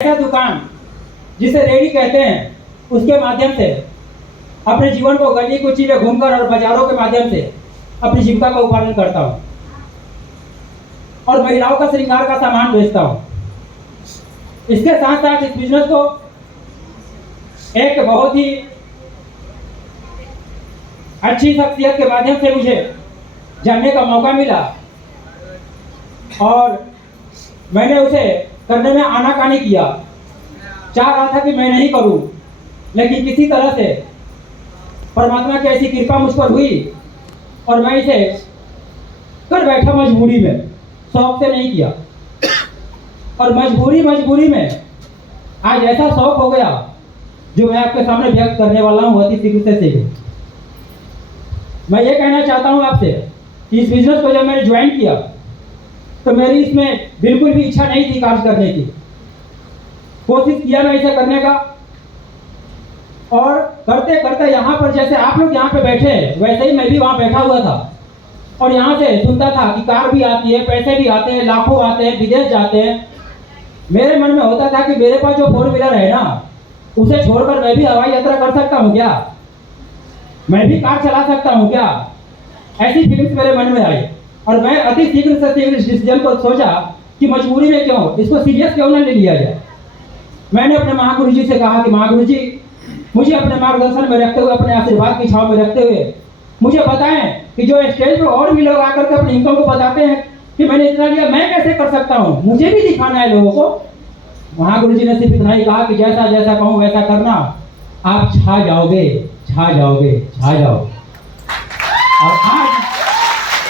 ऐसा दुकान जिसे रेडी कहते हैं, उसके माध्यम से अपने जीवन को गली कुची में घूमकर और बाजारों के माध्यम से अपनी जीविका का उपार्जन करता हूँ और महिलाओं का श्रृंगार का सामान बेचता हूँ। इसके साथ साथ इस बिजनेस को एक बहुत ही अच्छी शख्सियत के माध्यम से मुझे जानने का मौका मिला और मैंने उसे करने में आनाकानी किया। चाह रहा था कि मैं नहीं करूं, लेकिन किसी तरह से परमात्मा की ऐसी कृपा मुझ पर हुई और मैं इसे कर बैठा मजबूरी में, शौक से नहीं किया। और मजबूरी में आज ऐसा शौक हो गया जो मैं आपके सामने व्यक्त करने वाला हूँ अति शीघ्र से शीघ्र। मैं ये कहना चाहता हूँ आपसे कि इस बिजनेस को जब मैंने ज्वाइन किया तो मेरी इसमें बिल्कुल भी इच्छा नहीं थी कार्य करने की। कोशिश किया मैं इसे करने का और करते करते यहाँ पर जैसे आप लोग यहाँ पे बैठे हैं वैसे ही मैं भी वहाँ बैठा हुआ था और यहाँ से सुनता था कि कार भी आती है, पैसे भी आते हैं, लाखों आते हैं, विदेश जाते हैं। मेरे मन में होता था कि मेरे पास जो 4 व्हीलर है ना, उसे छोड़कर मैं भी हवाई यात्रा कर सकता हूँ क्या, मैं भी कार चला सकता हूँ क्या। ऐसी फीलिंग्स मेरे मन में आई और मैं अति शीघ्र से शीघ्र इस डिसीजन को सोचा कि मजबूरी में क्यों, इसको सीरियस क्यों ना ले लिया जाए। मैंने अपने महागुरु जी से कहा कि महागुरु जी, मुझे अपने मार्गदर्शन में रखते हुए, अपने आशीर्वाद की छांव में रखते हुए मुझे बताएं कि जो स्टेज पर और भी लोग आकर के अपने इनकम को बताते हैं कि मैंने इतना लिया, मैं कैसे कर सकता हूँ, मुझे भी दिखाना है लोगों को। महागुरु जी ने सिर्फ इतना ही कहा कि जैसा जैसा कहूँ वैसा करना, आप छा जाओगे, छा जाओगे, छा जाओगे। और आज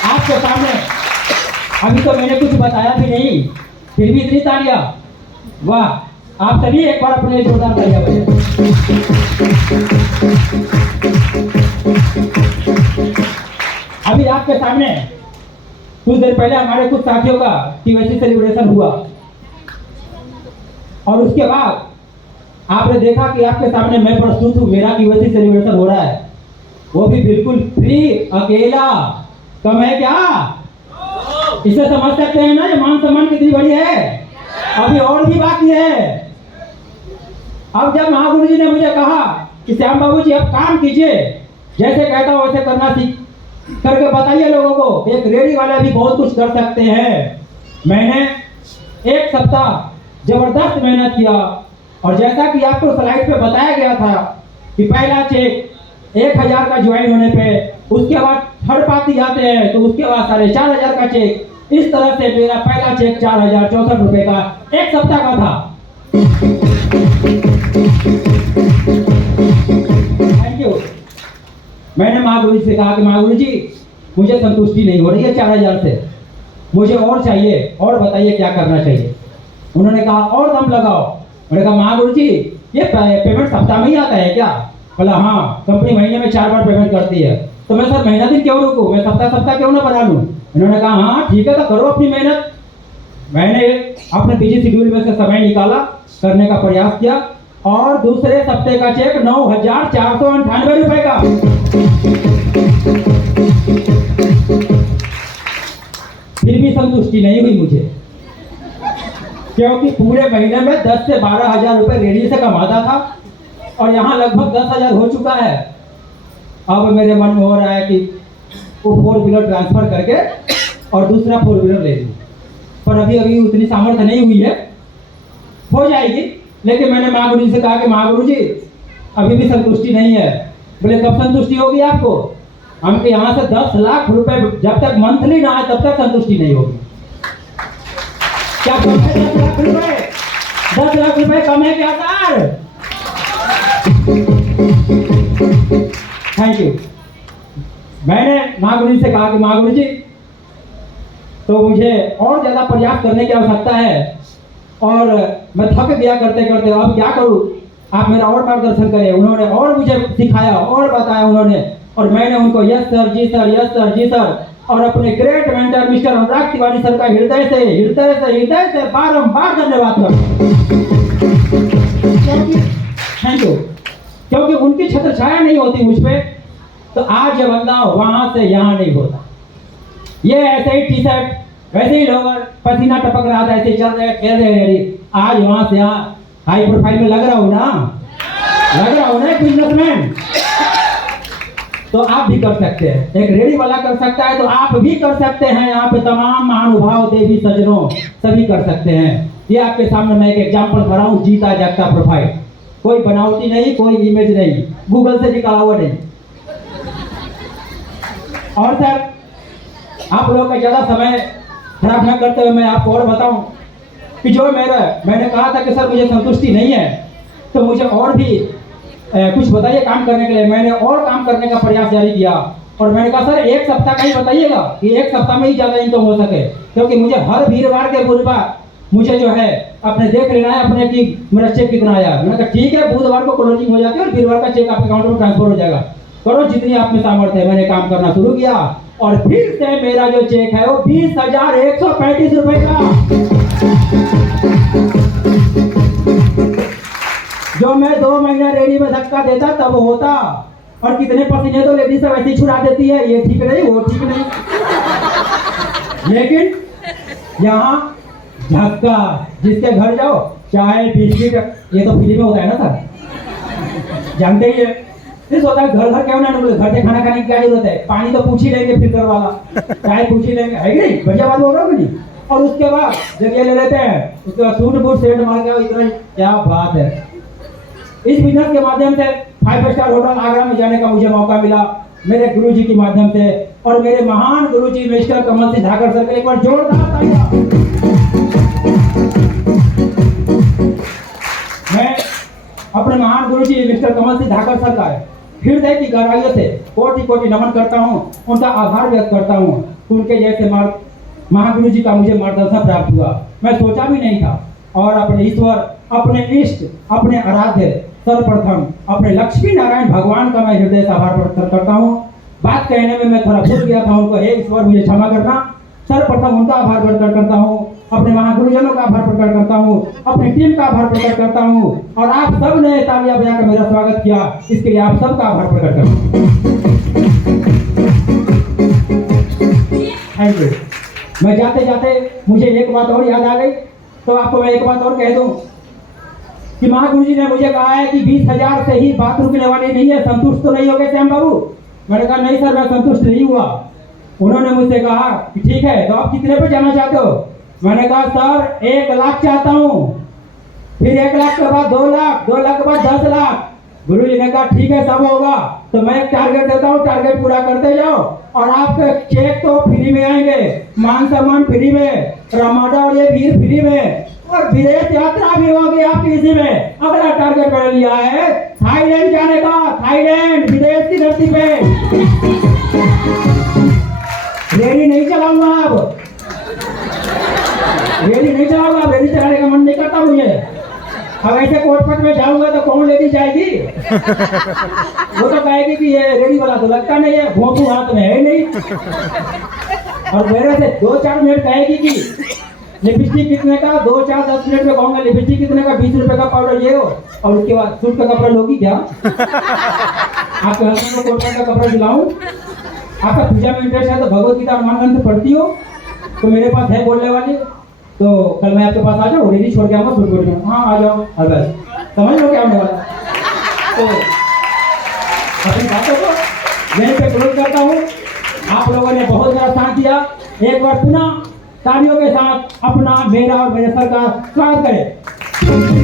आपके सामने अभी तो मैंने कुछ बताया भी नहीं, फिर भी इतनी तालियां, वाह। आप सभी एक बार अपने जोरदार तालियां बजाएं। अभी आपके सामने कुछ देर पहले हमारे कुछ साथियों का टीवेसी सेलिब्रेशन हुआ और उसके बाद आपने देखा कि आपके सामने मैं प्रस्तुत हूँ, मेरा टीवेसी सेलिब्रेशन हो रहा है, वो भी बिल्कुल फ्री, अकेला। कम है क्या? इसे समझ सकते हैं ना, ये मान सम्मान कितनी बड़ी है। अभी और भी बाकी है। अब जब महागुरु जी ने मुझे कहा कि श्याम बाबू जी अब काम कीजिए, जैसे कहता हूं वैसे करना सीख करके बताइए लोगों को, एक रेडी वाले भी बहुत कुछ कर सकते हैं। मैंने 1 सप्ताह जबरदस्त मेहनत किया और जैसा कि आपको स्लाइड पे बताया गया था कि पहला चेक 1000 का ज्वाइन होने पे, उसके बाद थर्ड पार्टी आते हैं तो उसके बाद 4500 का चेक, इस तरह से मेरा पहला चेक 4064 रुपए का 1 सप्ताह का था। Thank you. मैंने महागुरु जी से कहा कि महागुरु जी, मुझे संतुष्टि नहीं हो रही है 4000 से, मुझे और चाहिए, और बताइए क्या करना चाहिए। उन्होंने कहा और दम लगाओ। मैंने कहा महागुरु जी, ये पेमेंट सप्ताह में ही आता है क्या? बोला हाँ, कंपनी महीने में 4 बार पेमेंट करती है। तो मैं सर महीना दिन क्यों रुकूं, मैं सप्ताह क्यों ना बना लूं। उन्होंने कहा हाँ ठीक है, तो करो अपनी मेहनत। मैंने अपने बिजी शेड्यूल में से समय निकाला, करने का प्रयास किया और दूसरे सप्ताह का चेक 9498 रुपए का। फिर भी संतुष्टि नहीं हुई मुझे, क्योंकि पूरे महीने में 10 से 12 हजार रुपए रेडी से कमाता था और यहाँ लगभग 10,000 हो चुका है। अब मेरे मन में हो रहा है कि वो 4 व्हीलर ट्रांसफर करके और दूसरा 4 व्हीलर ले लूं, पर अभी उतनी सामर्थ्य नहीं हुई है, हो जाएगी। लेकिन मैंने महागुरु जी से कहा कि महागुरु जी अभी भी संतुष्टि नहीं है। बोले कब संतुष्टि होगी आपको? हमके यहाँ से 10 लाख रुपए जब तक मंथली ना आए तब तक संतुष्टि नहीं होगी। क्या कम है 10 लाख रुपए? 10 लाख रुपए कम है क्या सर? Thank you. मैंने महागुरु जी से कहा कि महागुरु जी, तो मुझे और ज्यादा प्रयास करने की आवश्यकता है और मैं थक गया करते करते, अब क्या करूं, आप मेरा और मार्गदर्शन करें। उन्होंने और मुझे सिखाया और बताया उन्होंने, और मैंने उनको यस सर, जी सर, यस सर, जी सर, और अपने ग्रेट मेंटर मिस्टर अनुराग तिवारी सर का हृदय से बारंबार धन्यवाद करता। Thank you. क्योंकि उनकी छत्र छाया नहीं होती मुझ पे तो आज ये बंदा वहां से यहाँ नहीं होता। ये ऐसे ही टी शर्ट, वैसे ही लोग पसीना टपक रहा था, ऐसे चल रहे खेल रहे, आज वहां से यहाँ हाई प्रोफाइल में लग रहा हूँ ना, लग रहा हूँ ना एक बिजनेसमैन। तो आप भी कर सकते हैं, एक रेडी वाला कर सकता है तो आप भी कर सकते हैं। यहाँ पे तमाम महानुभाव देवी सज्जनों सभी कर सकते हैं। ये आपके सामने मैं एक एग्जांपल खड़ा हूँ, जीता जागता प्रोफाइल, कोई बनावटी नहीं, कोई इमेज नहीं, गूगल से निकाला हुआ नहीं। और सर आप लोगों का ज्यादा समय खराब न करते हुए मैं आपको और बताऊं कि जो मैंने कहा था कि सर मुझे संतुष्टि नहीं है, तो मुझे और भी कुछ बताइए काम करने के लिए। मैंने और काम करने का प्रयास जारी किया और मैंने कहा सर एक सप्ताह का ही बताइएगा कि एक सप्ताह में ही ज़्यादा इनकम हो सके, क्योंकि मुझे हर वीरवार के बुधवार मुझे जो है अपने देख लेना है अपने कि मेरा चेक कितना आया। मैंने कहा ठीक है, बुधवार को क्लोजिंग हो जाती है और वीरवार का चेक आपके अकाउंट में ट्रांसफर हो जाएगा, करो जितनी आप में सामर्थ्य है। मैंने काम करना शुरू किया और फिर से मेरा जो चेक है वो 20,135 रुपए का, जो मैं 2 महीना रेडी में धक्का देता तब होता। और कितने पसीने तो लेडीज सब ऐसी छुड़ा देती है, ये ठीक नहीं वो ठीक नहीं, लेकिन यहाँ धक्का, जिसके घर जाओ चाय बिस्किट, ये तो फ्री में होता है ना सर, जानते ही है। इस होता है घर घर क्यों ना निकले, घर से खाना खाने की क्या जरूरत है, पानी तो पूछ ही लेंगे फिल्टर वाला, चाय पूछ ही लेंगे, है कि नहीं, बढ़िया बात बोल रहा हूँ नहीं। और उसके बाद जब ये ले लेते हैं उसके बाद सूट बूट सेट मार के इतना, क्या बात है। इस बिजनेस के माध्यम से 5 स्टार होटल आगरा में जाने का मुझे मौका मिला मेरे गुरुजी के माध्यम से, और मेरे महान गुरुजी मिस्टर कमल सिंह धाकर सर के एक बार जोरदार तालियां। मैं अपने महान गुरुजी मिस्टर कमल सिंह धाकर सर का हृदय की गहराइयों से कोटि कोटि नमन करता हूँ, उनका आभार व्यक्त करता हूँ। उनके जैसे महागुरु जी का मुझे मार्गदर्शन प्राप्त हुआ, मैं सोचा भी नहीं था। और अपने ईश्वर, अपने इष्ट, अपने आराध्य, सर्वप्रथम अपने लक्ष्मी नारायण भगवान का मैं हृदय से आभार प्रकट करता हूँ। बात कहने में मैं थोड़ा भूल गया था उनको, हे ईश्वर मुझे क्षमा करना। सर्वप्रथम उनका आभार प्रकट करता हूँ, अपने महागुरुजनों का आभार प्रकट करता हूँ, अपनी टीम का आभार प्रकट करता हूँ, और आप सब ने तालियां बजाकर मेरा स्वागत किया, इसके लिए आप सबका आभार प्रकट करता हूँ। Thank you. मैं जाते जाते मुझे एक बात और याद आ गई, तो आपको मैं एक बात और कह दूं कि महागुरु जी ने मुझे कहा है कि 20,000 से ही बात रुकने वाली नहीं है, संतुष्ट तो नहीं हो गए श्याम बाबू? मैंने कहा नहीं सर, मैं संतुष्ट नहीं हुआ। उन्होंने मुझसे कहा कि ठीक है तो आप कितने पे जाना चाहते हो? मैंने कहा सर 1 लाख चाहता हूँ, फिर 1 लाख के बाद 2 लाख, 2 लाख के बाद 10 लाख। गुरु जी ने कहा ठीक है सब होगा, तो मैं एक टारगेट देता हूँ, टारगेट पूरा करते जाओ और आपके चेक तो फ्री में आएंगे, मान सम्मान फ्री में, रामाडा और ये वीर फ्री में, और विदेश यात्रा भी होगी आपकी इसी में। अगला टारगेट मैंने लिया है थाईलैंड जाने का, थाईलैंड विदेश की धरती पे। रेडी नहीं चलाऊंगा अब, रेडी नहीं चलाऊंगा, रेडी चलाने का मन नहीं करता मुझे। अब ऐसे कोटपट में जाऊंगा तो कौन लेडी जाएगी? वो तो कहेगी कि ये रेडी वाला तो लगता नहीं है, भोंपू हाथ में है नहीं। और मेरे से 2-4 मिनट कहेगी कि लिपस्टिक कितने का, 2-4 10 मिनट में कहूंगा लिपस्टिक कितने का, 20 रुपए का पाउडर ये हो, और उसके बाद सूट का कपड़ा लोगी क्या? आपके हस्बैंड को कोटपट का कपड़ा दिलाऊं? आपका पूजा में इंटरेस्ट है तो भगवत गीता हनुमान ग्रंथ पढ़ती हो तो मेरे पास है बोलने वाली, तो कल मैं आपके पास आ जाऊँ, रेडी छोड़ के आऊँगा, सूट छोड़ के। हाँ आ जाओ, और बस समझ लो क्या होने वाला। तो अपनी बातों को यहीं पे क्लोज करता हूँ। आप लोगों ने बहुत बड़ा साथ दिया, एक बार पुनः तालियों के साथ अपना, मेरा और मेरे सर का स्वागत करें।